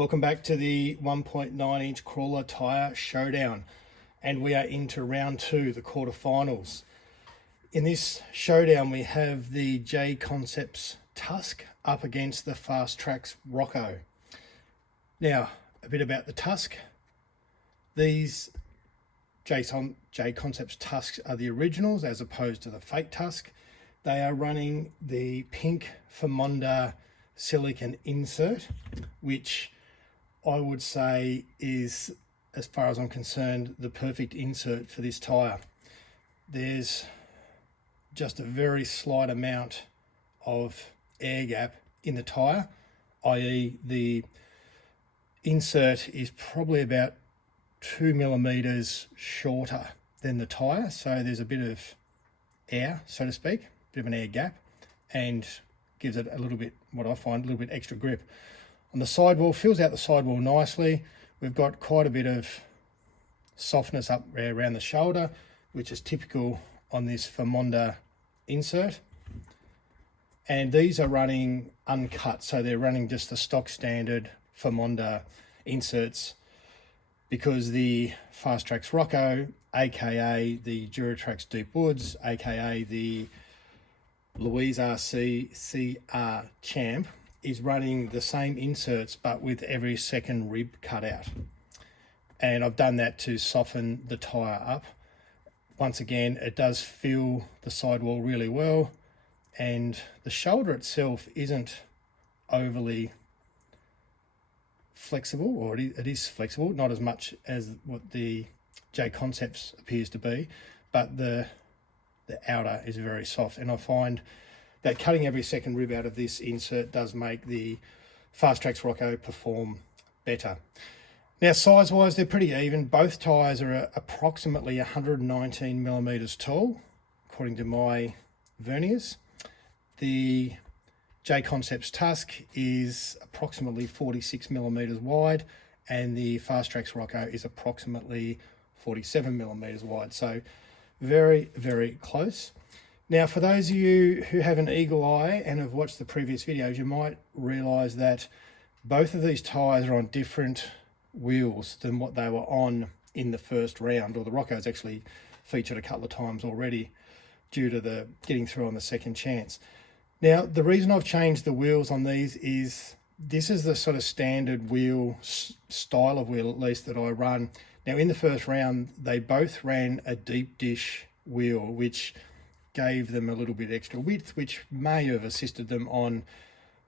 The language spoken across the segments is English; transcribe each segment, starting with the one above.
Welcome back to the 1.9 inch crawler Tyre Showdown, and we are into round two, the quarterfinals. In this showdown we have the Jconcepts Tusk up against the Fastrax Rocko. Now, a bit about the Tusk. These Jconcepts Tusks are the originals as opposed to the fake Tusk. They are running the pink Famonda silicon insert, which I would say is, as far as I'm concerned, the perfect insert for this tyre. There's just a very slight amount of air gap in the tyre, i.e. the insert is probably about 2 millimeters shorter than the tyre, so there's a bit of air, so to speak, a bit of an air gap, and gives it a little bit, what I find, a little bit extra grip. On the sidewall, fills out the sidewall nicely. We've got quite a bit of softness up around the shoulder, which is typical on this Famonda insert. And these are running uncut, so they're running just the stock standard Famonda inserts, because the Fastrax Rocko, aka the Duratrax Deep Woods, aka the Louise CR Champ, is running the same inserts but with every second rib cut out. And I've done that to soften the tyre up. Once again, it does fill the sidewall really well, and the shoulder itself isn't overly flexible, or it is flexible, not as much as what the Jconcepts appears to be, but the outer is very soft, and I find that cutting every second rib out of this insert does make the Fastrax Rocko perform better. Now, size-wise, they're pretty even. Both tyres are approximately 119 millimeters tall, according to my verniers. The Jconcepts Tusk is approximately 46 millimeters wide, and the Fastrax Rocko is approximately 47 millimeters wide. So very, very close. Now, for those of you who have an eagle eye and have watched the previous videos, you might realise that both of these tyres are on different wheels than what they were on in the first round, or the Rocko's actually featured a couple of times already due to the getting through on the second chance. Now, the reason I've changed the wheels on these is this is the sort of standard wheel style of wheel, at least, that I run. Now, in the first round, they both ran a deep dish wheel, which gave them a little bit extra width, which may have assisted them on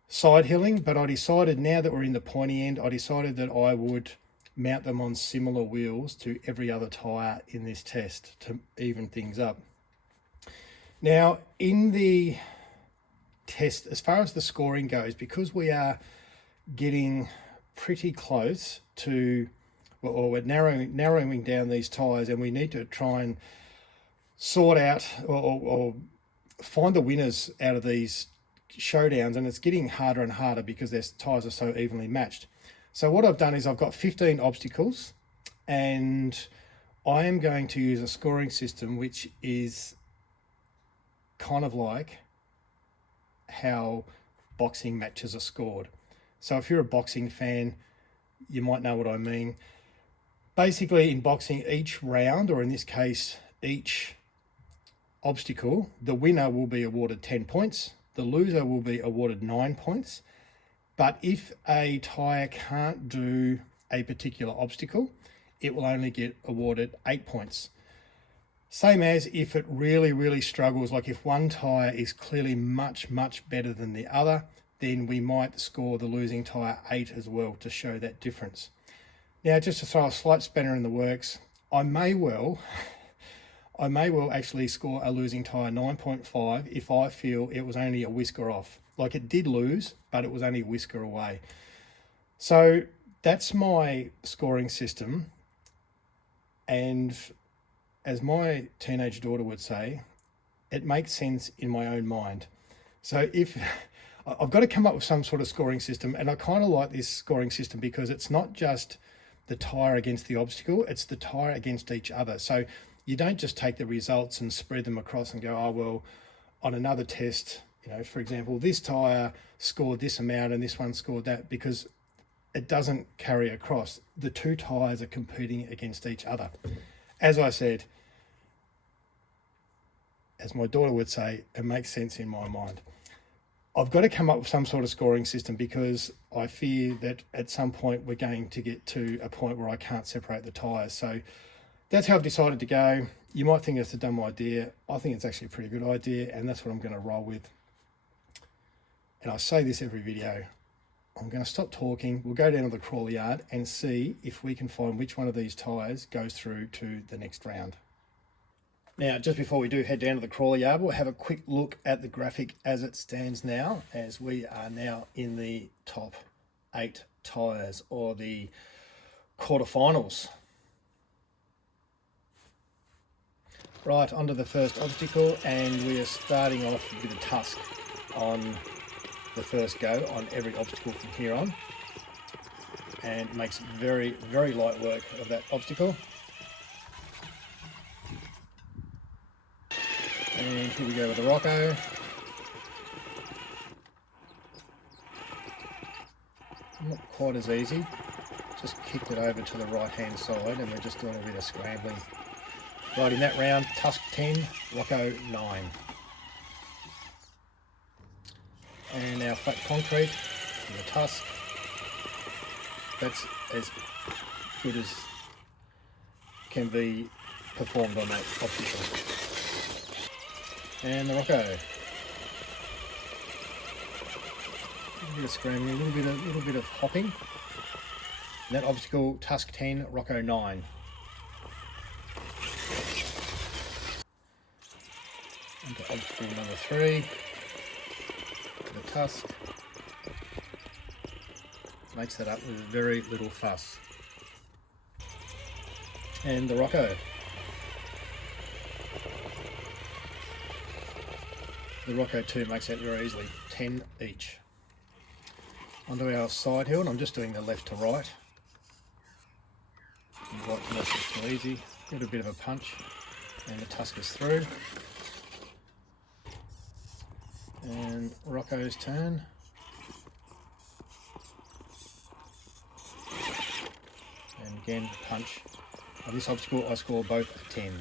side hilling, but I decided, now that we're in the pointy end, I decided that I would mount them on similar wheels to every other tyre in this test to even things up. Now, in the test, as far as the scoring goes, because we are getting pretty close to, or we're narrowing down these tyres, and we need to try and sort out or find the winners out of these showdowns, and it's getting harder and harder because their tyres are so evenly matched. So what I've done is I've got 15 obstacles, and I am going to use a scoring system which is kind of like how boxing matches are scored. So if you're a boxing fan, you might know what I mean. Basically, in boxing, each round, or in this case, each obstacle, the winner will be awarded 10 points. The loser will be awarded 9 points. But if a tyre can't do a particular obstacle, it will only get awarded 8 points. Same as if it really, really struggles, like if one tyre is clearly much, much better than the other, then we might score the losing tyre 8 as well to show that difference. Now, just to throw a slight spanner in the works, I may well actually score a losing tyre 9.5 if I feel it was only a whisker off. Like, it did lose, but it was only a whisker away. So that's my scoring system. And as my teenage daughter would say, it makes sense in my own mind. So if I've got to come up with some sort of scoring system, and I kind of like this scoring system because it's not just the tyre against the obstacle, it's the tyre against each other. So you don't just take the results and spread them across and go, oh, well, on another test, you know, for example, this tyre scored this amount and this one scored that, because it doesn't carry across. The two tyres are competing against each other. As I said, as my daughter would say, it makes sense in my mind. I've got to come up with some sort of scoring system because I fear that at some point we're going to get to a point where I can't separate the tyres. So that's how I've decided to go. You might think it's a dumb idea. I think it's actually a pretty good idea, and that's what I'm going to roll with. And I say this every video. I'm going to stop talking. We'll go down to the crawler yard and see if we can find which one of these tyres goes through to the next round. Now, just before we do head down to the crawler yard, we'll have a quick look at the graphic as it stands now, as we are now in the top 8 tyres, or the quarterfinals. Right, onto the first obstacle, and we are starting off with a Tusk on the first go on every obstacle from here on, and it makes very, very light work of that obstacle. And here we go with the Rocko. Not quite as easy. Just kicked it over to the right hand side, and we're just doing a bit of scrambling. Right, in that round, Tusk 10, Rocko 9. And now flat concrete for the Tusk. That's as good as can be performed on that obstacle. And the Rocko. A bit of scrambling, a little bit of hopping. And that obstacle, Tusk 10, Rocko 9. Into obstacle number 3. The Tusk. Makes that up with very little fuss. And the Rocko. The Rocko 2 makes that very easily, 10 each. Onto our side hill, and I'm just doing the left to right. And right to left is too easy. Give it a bit of a punch, and the Tusk is through. And Rocko's turn. And again, punch. On this obstacle, I score both a 10.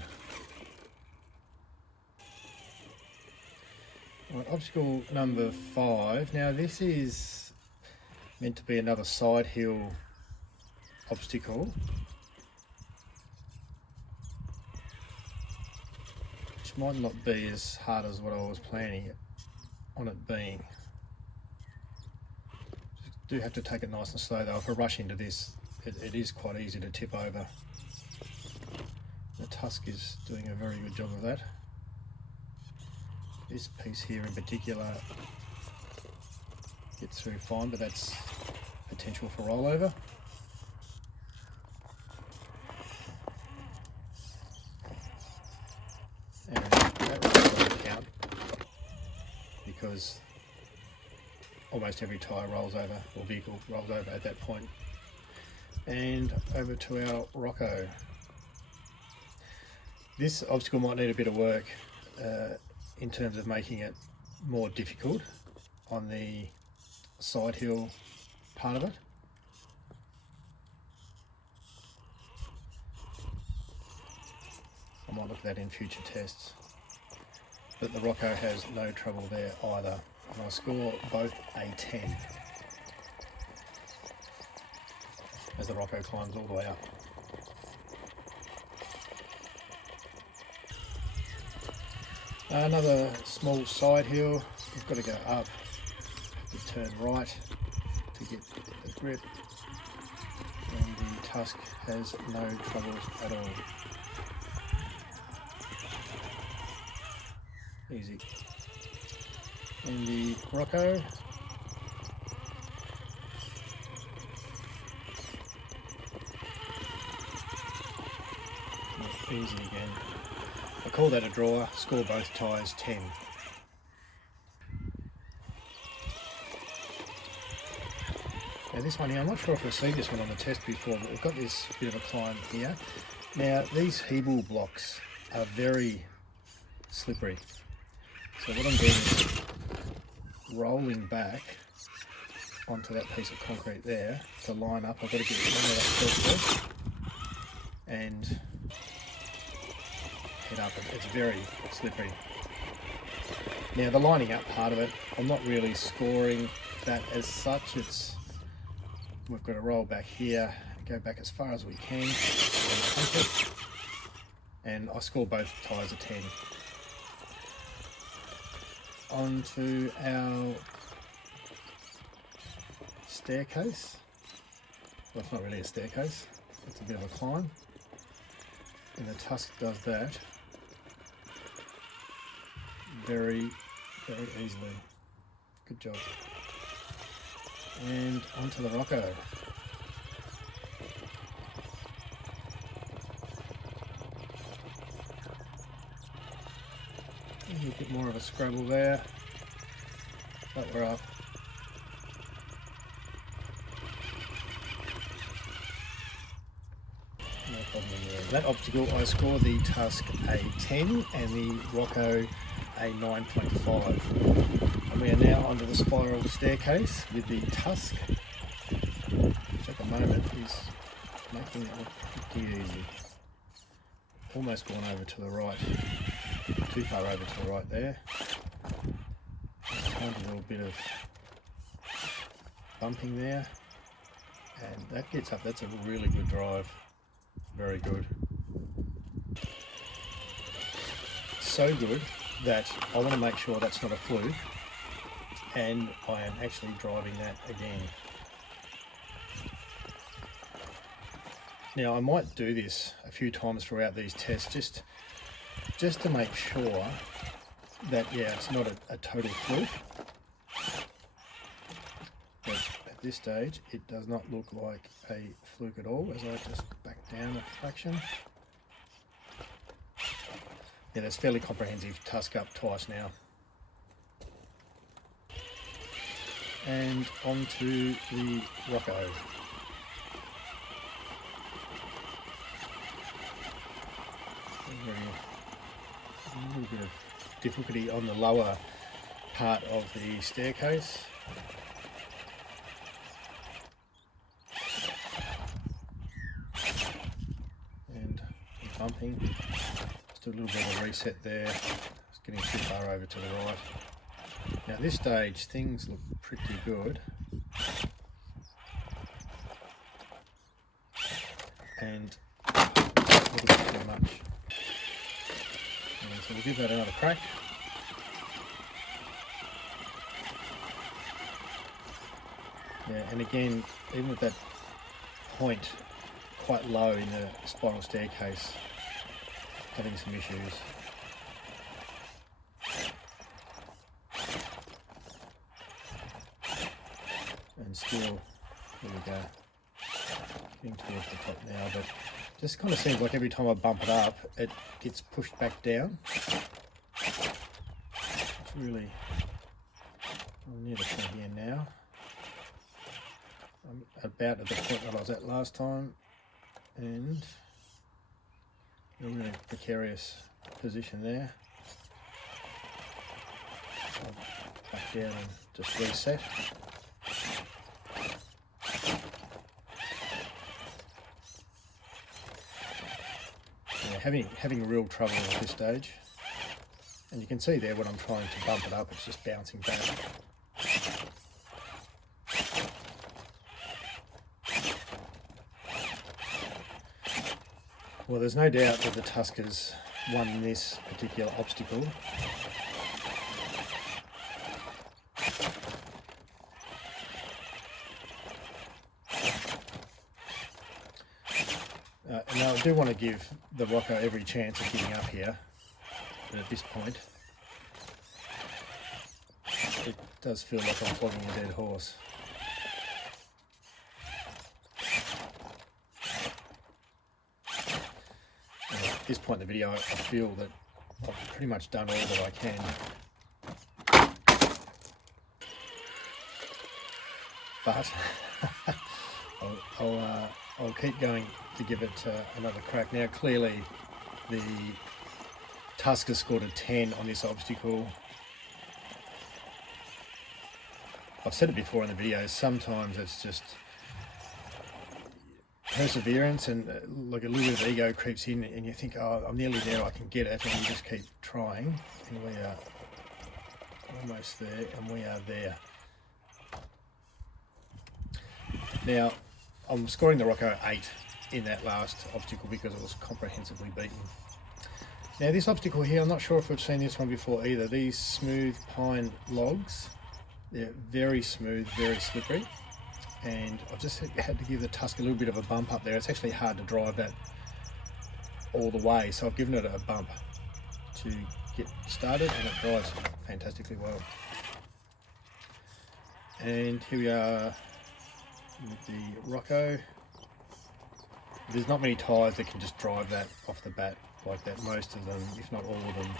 Right, obstacle number 5. Now this is meant to be another side hill obstacle, which might not be as hard as what I was planning on it being. Just do have to take it nice and slow though. If I rush into this, it is quite easy to tip over. The Tusk is doing a very good job of that. This piece here in particular gets through fine, but that's potential for rollover. And that doesn't count because almost every tyre rolls over, or vehicle rolls over at that point. And over to our Rocko. This obstacle might need a bit of work in terms of making it more difficult on the side hill part of it. I might look at that in future tests. But the Rocko has no trouble there either. And I score both a 10 as the Rocko climbs all the way up. Another small side hill. We've got to go up, you turn right to get the grip, and the Tusk has no troubles at all. Easy. And the Rocko. Easy again. I call that a draw, score both tyres 10. Now this one here, I'm not sure if we've seen this one on the test before, but we've got this bit of a climb here. Now these Hebel blocks are very slippery. So what I'm doing is rolling back onto that piece of concrete there to line up. I've got to get one of that first and head up. It's very slippery. Now the lining up part of it, I'm not really scoring that as such. We've got to roll back here, go back as far as we can, and I score both tyres a 10. Onto our staircase. Well, it's not really a staircase, it's a bit of a climb, and the Tusk does that very, very easily. Good job. And onto the Rocko. A bit more of a scrabble there, but we're up. No problem there. That obstacle, I scored the Tusk a 10 and the Rocko a 9.5. And we are now onto the spiral staircase with the Tusk, which at the moment is making it look pretty easy. Almost gone over to the right. Too far over to the right there. Tiny little bit of bumping there, and that gets up. That's a really good drive. Very good. So good that I want to make sure that's not a fluke, and I am actually driving that again. Now I might do this a few times throughout these tests, just to make sure that, yeah, it's not a total fluke. But at this stage, it does not look like a fluke at all, as I just back down a fraction. Yeah, that's fairly comprehensive. Tusk up twice now. And onto the Rocko. A little bit of difficulty on the lower part of the staircase. And bumping. Just a little bit of a reset there. It's getting too far over to the right. Now at this stage things look pretty good. And a little bit too much. So we'll give that another crack. Yeah, and again, even with that point quite low in the spiral staircase, having some issues. And still, there we go, getting towards the top now, but just kind of seems like every time I bump it up, it gets pushed back down. It's really, I'm near the point here now. I'm about at the point that I was at last time, and in a really precarious position there. I'll back down and just reset. Having real trouble at this stage, and you can see there when I'm trying to bump it up, it's just bouncing back. Well, there's no doubt that the Tuskers won this particular obstacle. Now I do want to give the Rocko every chance of getting up here, but at this point it does feel like I'm flogging a dead horse. And at this point in the video I feel that I've pretty much done all that I can. But I'll keep going to give it another crack. Now clearly the Tusker scored a 10 on this obstacle. I've said it before in the videos, sometimes it's just perseverance and like a little bit of ego creeps in and you think, oh, I'm nearly there, I can get it, and you just keep trying, and we are almost there, and we are there. Now, I'm scoring the Rocko 8 in that last obstacle because it was comprehensively beaten. Now this obstacle here, I'm not sure if we've seen this one before either. These smooth pine logs, they're very smooth, very slippery, and I've just had to give the Tusk a little bit of a bump up there. It's actually hard to drive that all the way, so I've given it a bump to get started, and it drives fantastically well. And here we are with the Rocko. There's not many tyres that can just drive that off the bat like that. Most of them, if not all of them,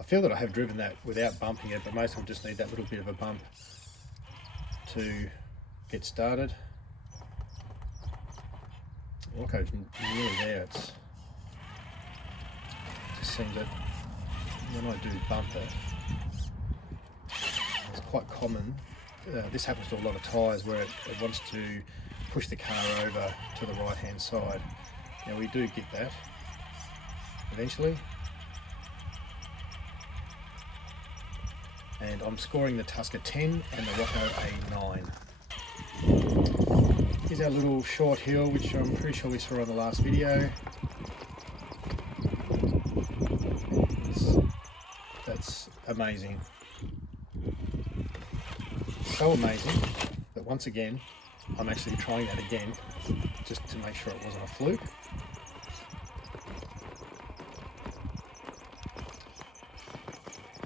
I feel that I have driven that without bumping it, but most of them just need that little bit of a bump to get started. Rocko's nearly there. It just seems that when I do bump it, it's quite common. This happens to a lot of tyres where it wants to push the car over to the right hand side. Now we do get that eventually, and I'm scoring the Tusk a 10 and the Rocko a 9. Here's our little short hill, which I'm pretty sure we saw on the last video. That's amazing. So amazing that once again I'm actually trying that again just to make sure it wasn't a fluke.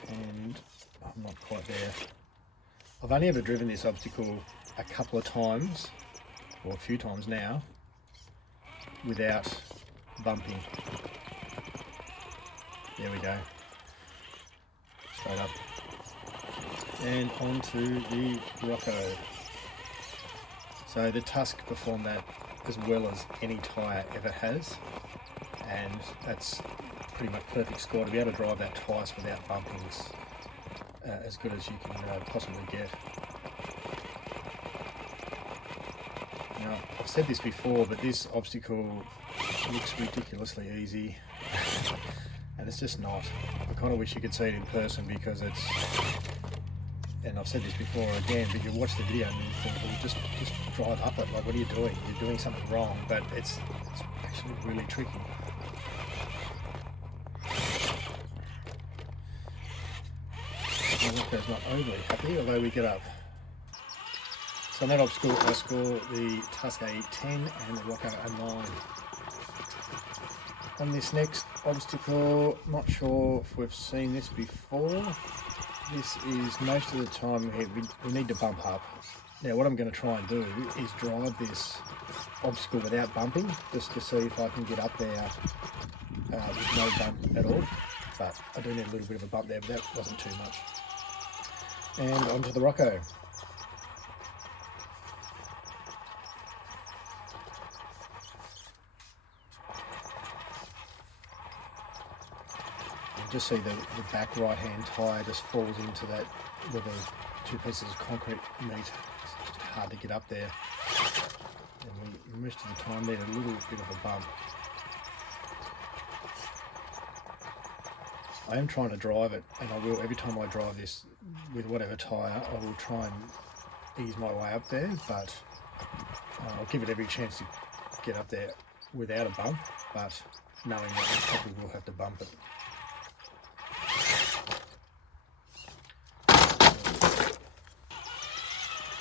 And I'm not quite there. I've only ever driven this obstacle a couple of times, or a few times now, without bumping. There we go. Straight up. And onto the Rocko. So the Tusk performed that as well as any tyre ever has, and that's pretty much perfect score. To be able to drive that twice without bumping is as good as you can possibly get. Now, I've said this before, but this obstacle looks ridiculously easy, and it's just not. I kind of wish you could see it in person, because it's, and I've said this before again, but you watch the video and you think, well, just drive up it, like what are you doing? You're doing something wrong, but it's actually really tricky. Rocko's not overly happy, although we get up. So on that obstacle I score the Tusk a 10 and the Rocko a 9. On this next obstacle, not sure if we've seen this before. This is most of the time we need to bump up. Now what I'm going to try and do is drive this obstacle without bumping, just to see if I can get up there with no bump at all. But I do need a little bit of a bump there, but that wasn't too much. And onto the Rocko. Just see the back right hand tyre just falls into that with the two pieces of concrete meet. It's just hard to get up there, and we most of the time need a little bit of a bump. I am trying to drive it, and I will, every time I drive this with whatever tyre, I will try and ease my way up there, but I'll give it every chance to get up there without a bump, but knowing that I probably will have to bump it.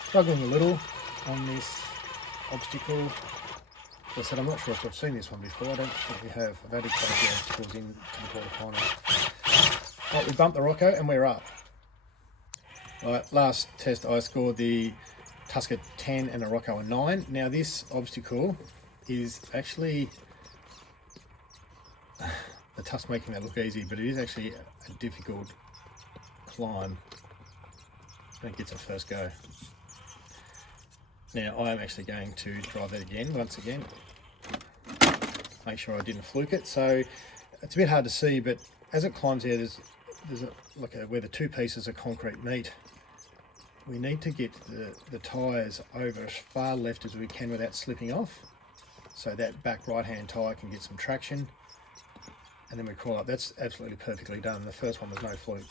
Struggling a little on this obstacle. As I said, I'm not sure if I've seen this one before. I don't think we have. I've added quite a few obstacles into the quarterfinal. Right, we bumped the Rocko and we're up. Right, last test I scored the Tusk a 10 and the Rocko a 9. Now this obstacle is actually, the Tusk making that look easy, but it is actually a difficult climb. I think it's a first go. Now I am actually going to drive that again, once again. Make sure I didn't fluke it. So it's a bit hard to see, but as it climbs there, there's where the two pieces of concrete meet. we need to get the tyres over as far left as we can without slipping off, so that back right hand tyre can get some traction, and then we crawl up. That's absolutely perfectly done. The first one was no fluke.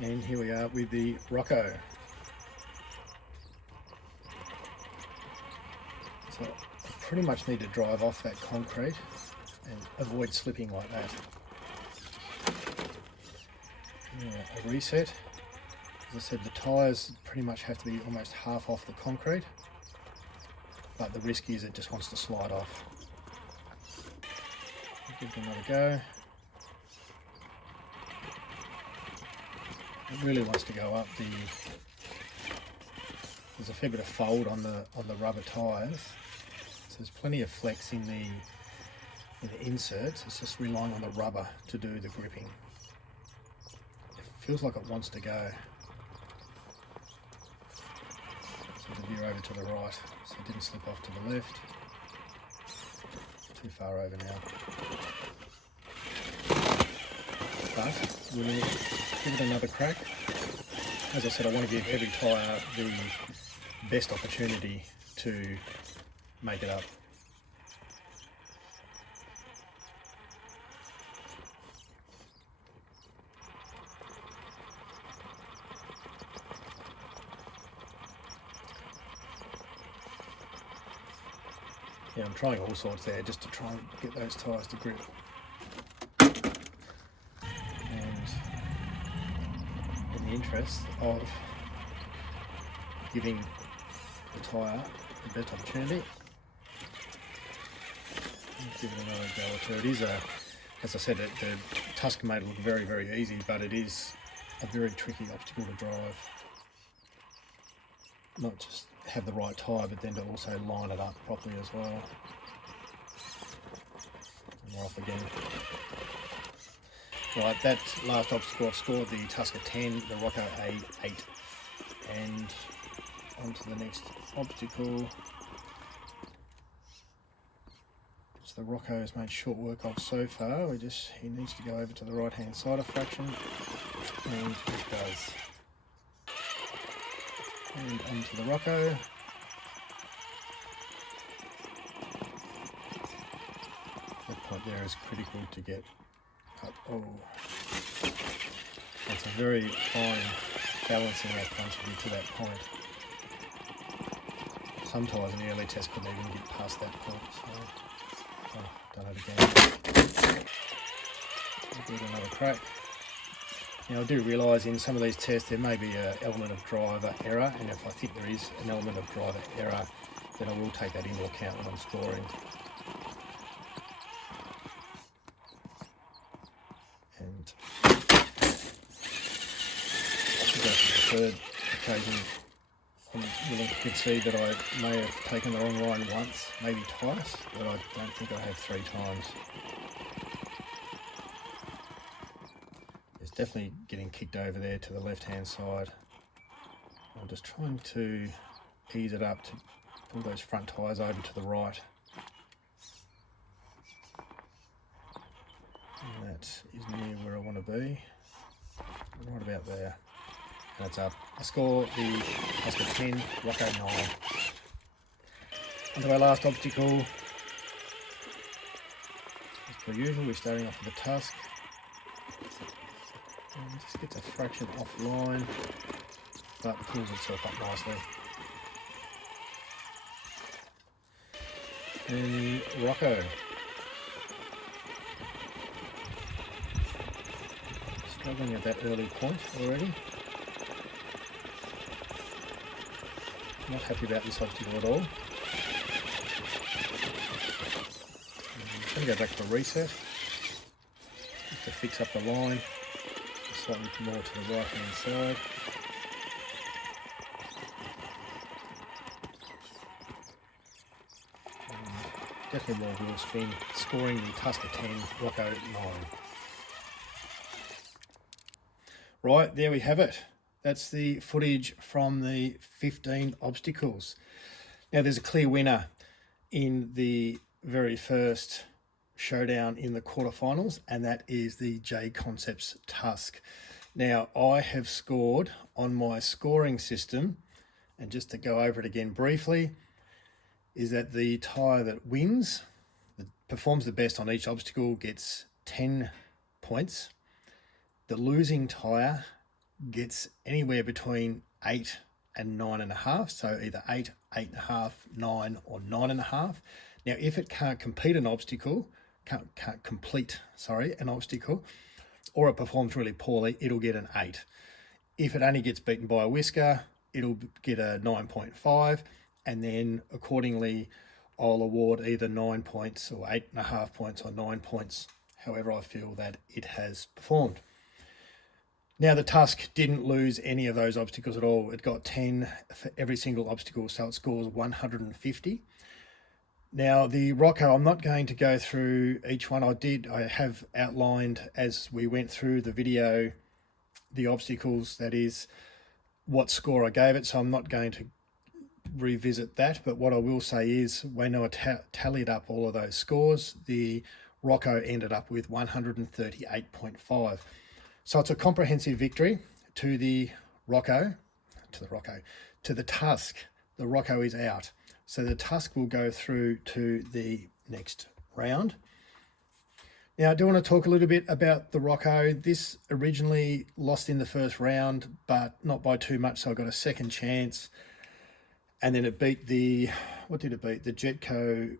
And here we are with the Rocko. So I pretty much need to drive off that concrete and avoid slipping like that. A reset. As I said, the tyres pretty much have to be almost half off the concrete, but the risk is it just wants to slide off. Give it another go. It really wants to go up. There's a fair bit of fold on the rubber tyres, so there's plenty of flex in the inserts. It's just relying on the rubber to do the gripping. Feels like it wants to go. So the veer over to the right, so it didn't slip off to the left. Too far over now. But we'll give it another crack. As I said, I want to give every tyre the best opportunity to make it up. Yeah, I'm trying all sorts there just to try and get those tyres to grip. And in the interest of giving the tyre the best opportunity, let's give it another go or two. It is as I said, the Tusk made it look very, very easy, but it is a very tricky obstacle to drive. Not just have the right tyre, but then to also line it up properly as well. And we're off again. Right, that last obstacle I've scored the Tusk a 10, the Rocko a 8. And on to the next obstacle, which the Rocko has made short work of so far. He needs to go over to the right hand side of fraction, and it does. And onto the Rocko. That point there is critical to get up. Oh, that's a very fine balancing that punch to get to that point. Some tyres in the early test couldn't even get past that point. So, done it again. I'll give it another crack. Now I do realise in some of these tests there may be an element of driver error, and if I think there is an element of driver error, then I will take that into account when I'm scoring. And that's the third occasion I'm willing to concede that I may have taken the wrong line once, maybe twice, but I don't think I have 3 times. Definitely getting kicked over there to the left hand side. I'm just trying to ease it up to pull those front tyres over to the right. And that is near where I want to be. Right about there. And it's up. I score the Tusk 10, Rocko 9. Onto our last obstacle. As per usual, we're starting off with the Tusk. And just gets a fraction offline, but pulls itself up nicely. And Rocko. Struggling at that early point already. Not happy about this obstacle at all. I'm going to go back to reset, just to fix up the line. Slightly more to the right hand side. Definitely more wheel spin, scoring the Tusk 10, Rocko 9. Right, there we have it. That's the footage from the 15 obstacles. Now there's a clear winner in the very first showdown in the quarterfinals, and that is the Jconcepts Tusk. Now, I have scored on my scoring system, and just to go over it again briefly, is that the tyre that wins, that performs the best on each obstacle, gets 10 points. The losing tyre gets anywhere between 8 and 9.5, so either 8, 8.5, 9, or 9.5. Now, if it can't complete an obstacle, an obstacle, or it performs really poorly, it'll get an 8. If it only gets beaten by a whisker, it'll get a 9.5, and then accordingly, I'll award either 9 points or 8.5 points or 9 points, however I feel that it has performed. Now, the Tusk didn't lose any of those obstacles at all. It got 10 for every single obstacle, so it scores 150. Now, the Rocko, I'm not going to go through each one. I have outlined as we went through the video the obstacles, that is what score I gave it, so I'm not going to revisit that. But what I will say is when I tallied up all of those scores, the Rocko ended up with 138.5. So it's a comprehensive victory to the Tusk. The Rocko is out. So the Tusk will go through to the next round. Now, I do want to talk a little bit about the Rocko. This originally lost in the first round, but not by too much, so I got a second chance. And then it beat the Jetco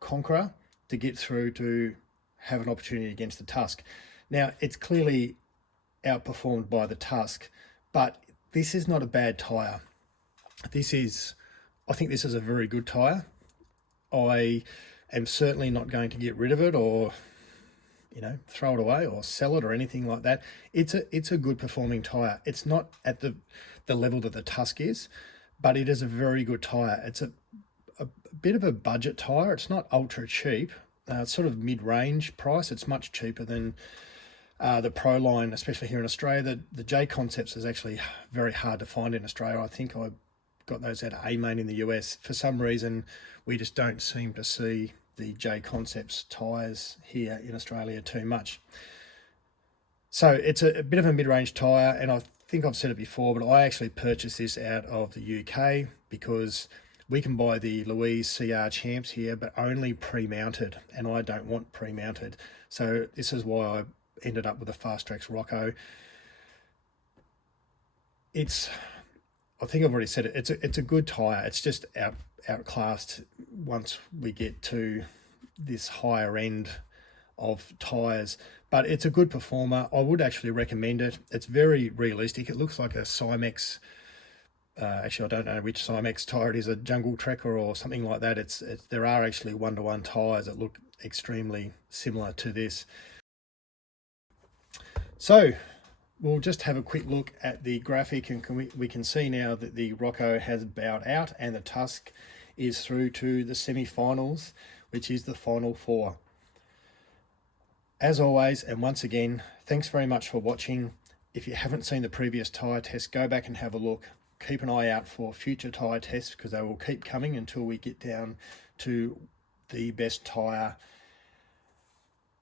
Conqueror to get through to have an opportunity against the Tusk. Now, it's clearly outperformed by the Tusk, but this is not a bad tyre. I think this is a very good tyre. I am certainly not going to get rid of it or, throw it away or sell it or anything like that. It's a good performing tyre. It's not at the level that the Tusk is, but it is a very good tyre. It's a bit of a budget tyre. It's not ultra cheap. It's sort of mid-range price. It's much cheaper than the Pro line, especially here in Australia. The Jconcepts is actually very hard to find in Australia. I think I got those at A-Main in the US. For some reason, we just don't seem to see the Jconcepts tyres here in Australia too much. So it's a bit of a mid-range tyre, and I think I've said it before, but I actually purchased this out of the UK because we can buy the Louise CR Champs here, but only pre-mounted, and I don't want pre-mounted. So this is why I ended up with a Fastrax Rocko. I think I've already said it. It's a good tyre. It's just outclassed once we get to this higher end of tyres. But it's a good performer. I would actually recommend it. It's very realistic. It looks like a Cymex. Actually, I don't know which Cymex tyre it is, a Jungle Trekker or something like that. There are actually one-to-one tyres that look extremely similar to this. So we'll just have a quick look at the graphic, and we can see now that the Rocko has bowed out and the Tusk is through to the semi-finals, which is the final four. As always, and once again, thanks very much for watching. If you haven't seen the previous tyre test, go back and have a look. Keep an eye out for future tyre tests because they will keep coming until we get down to the best tyre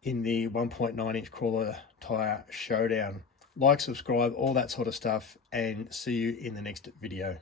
in the 1.9 inch crawler tyre Showdown. Like, subscribe, all that sort of stuff, and see you in the next video.